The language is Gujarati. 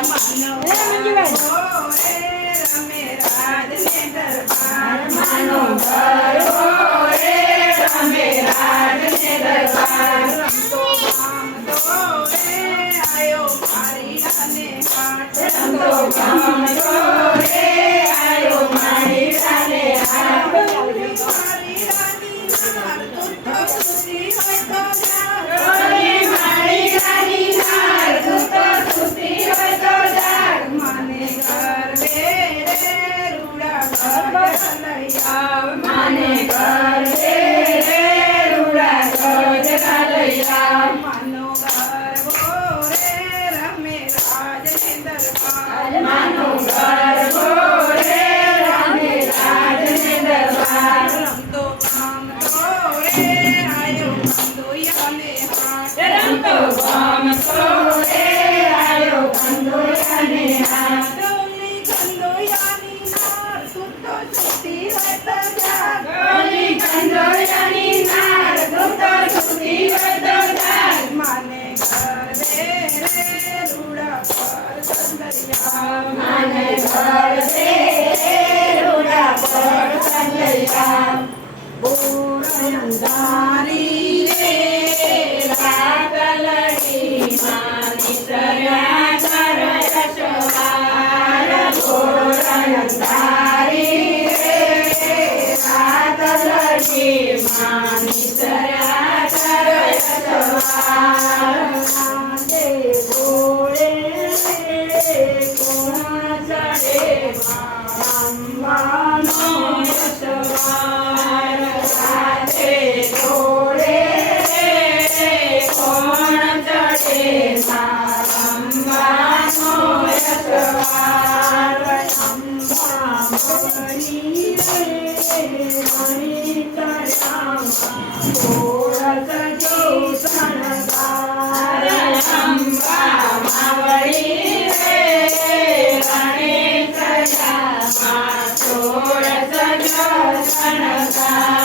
માનો ગરવો રે રમે રાજને દરબાર માનો ગરવો રે રમે રાજને દરબાર રમતો ગામતો રે આયો મારી રાને હાટ રમતો ગામતો રે આયો મારી રાને હાટ મારી રાની નાર તું તો સુતી હોય તો જાગ મારી રાની નાર તું તો સુતી હોય તો જાગ માને ગરવે રે રૂડા ગજ લઈ આવ માને ગરવે રે રૂડા ગજ લઈ આવ માનો ગરવો રે રમે રાજને દરબાર માનો ગરવો રે રમે રાજને દરબાર રમતો ગામતો રે આયો કંદોયાને હાટ રમતો ગામતો રે આયો કંદોયાને હાટ ડોલી કંદોયાની નાર તું તો સુતી હોય તો જાગ ડોલી કંદોયાની નાર તું તો સુતી હોય તો જાગ માને ગરવે રે રૂડા પર કંદરિયા માને ગરવે રે રૂડા પર કંદરિયા બોરંદારી રે રાતલડી માની સયા કરયશવાર બોરંદારી રે રાતલડી માની સયા કરયશવાર દે ગોળે કોણ ચડે અંબાનો યશવાર રાતે ગોળે કોણ ચડે અંબાનો યશવાર અંબા મરી રે મરી તરામાં કોરસ જો શણગાર અંબા માવળી રે રણે તરામાં કોરસ જો શણગાર